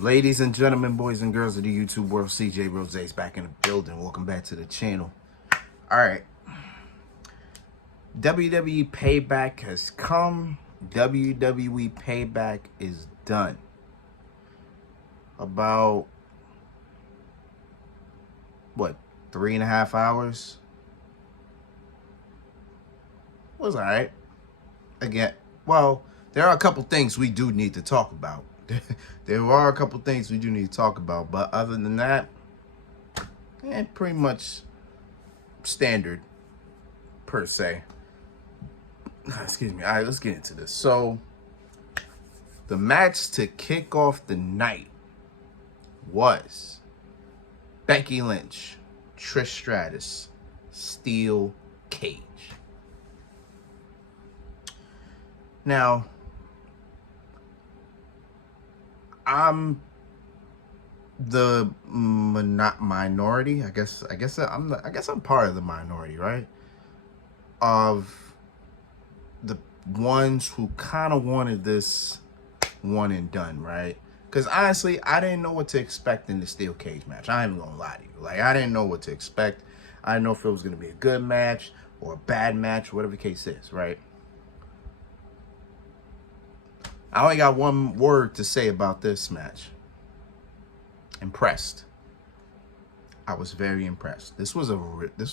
Ladies and gentlemen, boys and girls of the YouTube world, CJ Rose's back in the building. Welcome back to the channel. All right. WWE Payback has come. WWE Payback is done. About, what, 3.5 hours? Was all right. Again, well, there are a couple things we do need to talk about. There are a couple things we do need to talk about, but other than that, pretty much standard per se. Excuse me. All right, let's get into this. So, the match to kick off the night was Becky Lynch, Trish Stratus, steel cage. Now, I'm the minority. I guess I'm part of the minority, right? Of the ones who kind of wanted this one and done, right? Because honestly, I didn't know what to expect in the steel cage match. I ain't even gonna lie to you. Like, I didn't know what to expect. I didn't know if it was gonna be a good match or a bad match, whatever the case is, right? I only got one word to say about this match. Impressed. I was very impressed. This was a good match.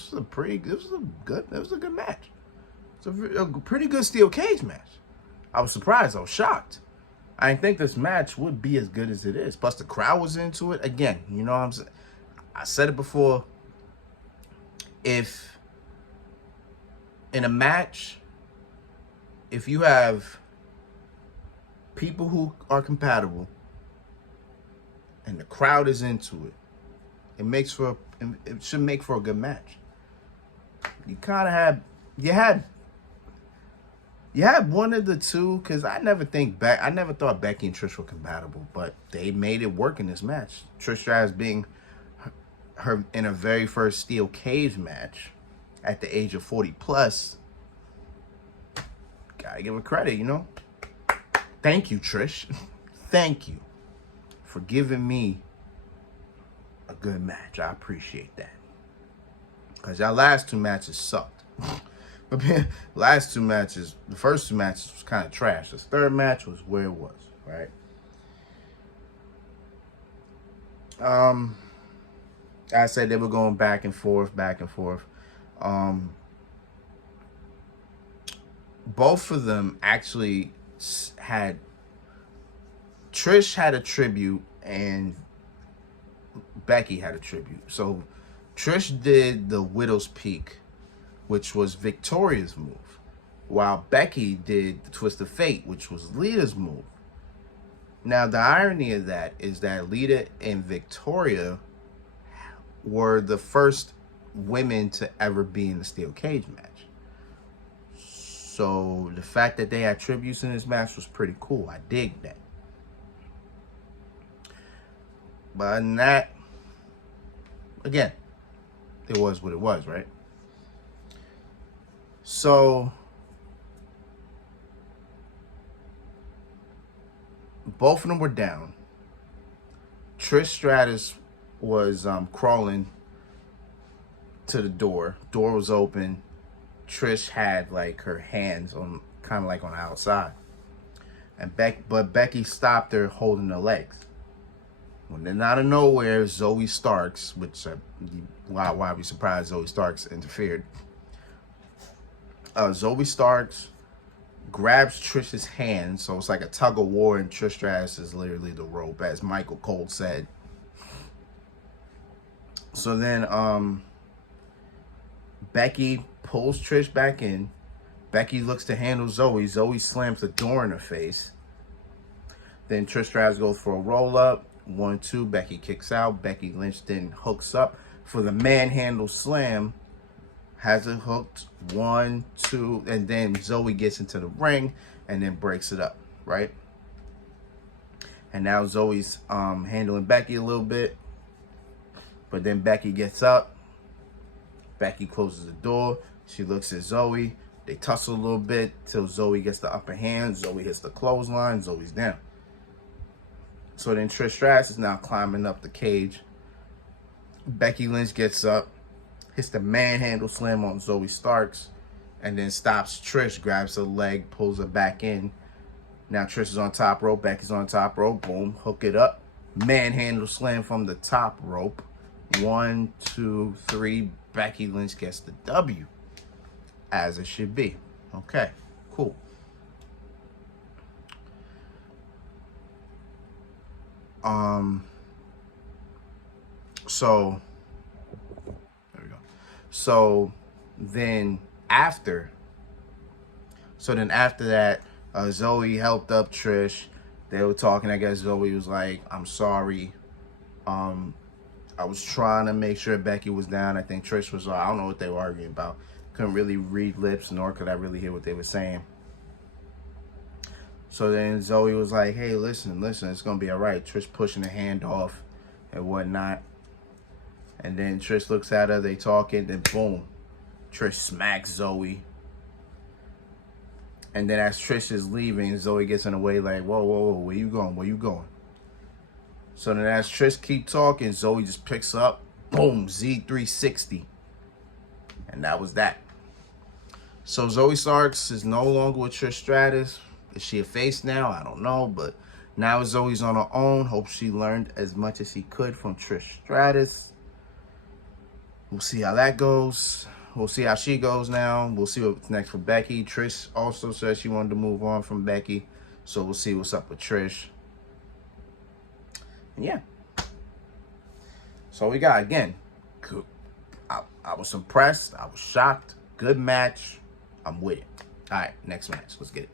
It's a pretty good steel cage match. I was surprised. I was shocked. I didn't think this match would be as good as it is. Plus, the crowd was into it. Again, you know what I'm saying? I said it before. If in a match, if you have people who are compatible and the crowd is into it, it should make for a good match. You kind of had one of the two, because I never thought Becky and Trish were compatible, but they made it work in this match. Trish Stratus being her in her very first steel cage match at the age of 40 plus. Gotta give her credit, you know. Thank you, Trish. Thank you for giving me a good match. I appreciate that. Because y'all last two matches sucked. But the first two matches was kind of trash. This third match was where it was, right? I said they were going back and forth. Both of them actually Trish had a tribute and Becky had a tribute. So Trish did the Widow's Peak, which was Victoria's move, while Becky did the Twist of Fate, which was Lita's move. Now, the irony of that is that Lita and Victoria were the first women to ever be in the steel cage match. So the fact that they had tributes in this match was pretty cool. I dig that. But in that, again, it was what it was, right? So both of them were down. Trish Stratus was crawling to the door. Door was open. Trish had like her hands on kind of like on the outside. But Becky stopped her holding her legs. When then out of nowhere, Zoe Starks, which why are we surprised Zoe Starks interfered? Zoe Starks grabs Trish's hand, so it's like a tug of war, and Trish Stratus is literally the rope, as Michael Cole said. So then Becky pulls Trish back in. Becky looks to handle Zoe. Zoe slams the door in her face. Then Trish Stratus goes for a roll-up. 1-2, Becky kicks out. Becky Lynch then hooks up for the manhandle slam. Has it hooked. 1, 2, and then Zoe gets into the ring and then breaks it up, right? And now Zoe's handling Becky a little bit. But then Becky gets up. Becky closes the door. She looks at Zoe. They tussle a little bit till Zoe gets the upper hand. Zoe hits the clothesline. Zoe's down. So then Trish Stratus is now climbing up the cage. Becky Lynch gets up, hits the manhandle slam on Zoe Starks, and then stops Trish, grabs her leg, pulls her back in. Now Trish is on top rope, Becky's on top rope, boom, hook it up. Manhandle slam from the top rope. 1, 2, 3, Becky Lynch gets the W. As it should be. Okay, cool. So there we go. So then after that, Zoe helped up Trish. They were talking. I guess Zoe was like, "I'm sorry. I was trying to make sure Becky was down." I think Trish was. I don't know what they were arguing about. Couldn't really read lips, nor could I really hear what they were saying. So then Zoe was like, "Hey, listen, it's gonna be all right." Trish pushing her hand off and whatnot. And then Trish looks at her, they talking, then boom, Trish smacks Zoe. And then as Trish is leaving, Zoe gets in the way like, whoa, where you going? So then as Trish keep talking, Zoe just picks up, boom, Z360. And that was that. So Zoe Starks is no longer with Trish Stratus. Is she a face now? I don't know, but now Zoe's on her own. Hope she learned as much as she could from Trish Stratus. We'll see how that goes. We'll see how she goes now. We'll see what's next for Becky. Trish also said she wanted to move on from Becky. So we'll see what's up with Trish. And yeah. So we got, again, I was impressed. I was shocked. Good match. I'm with it. All right, next match. Let's get it.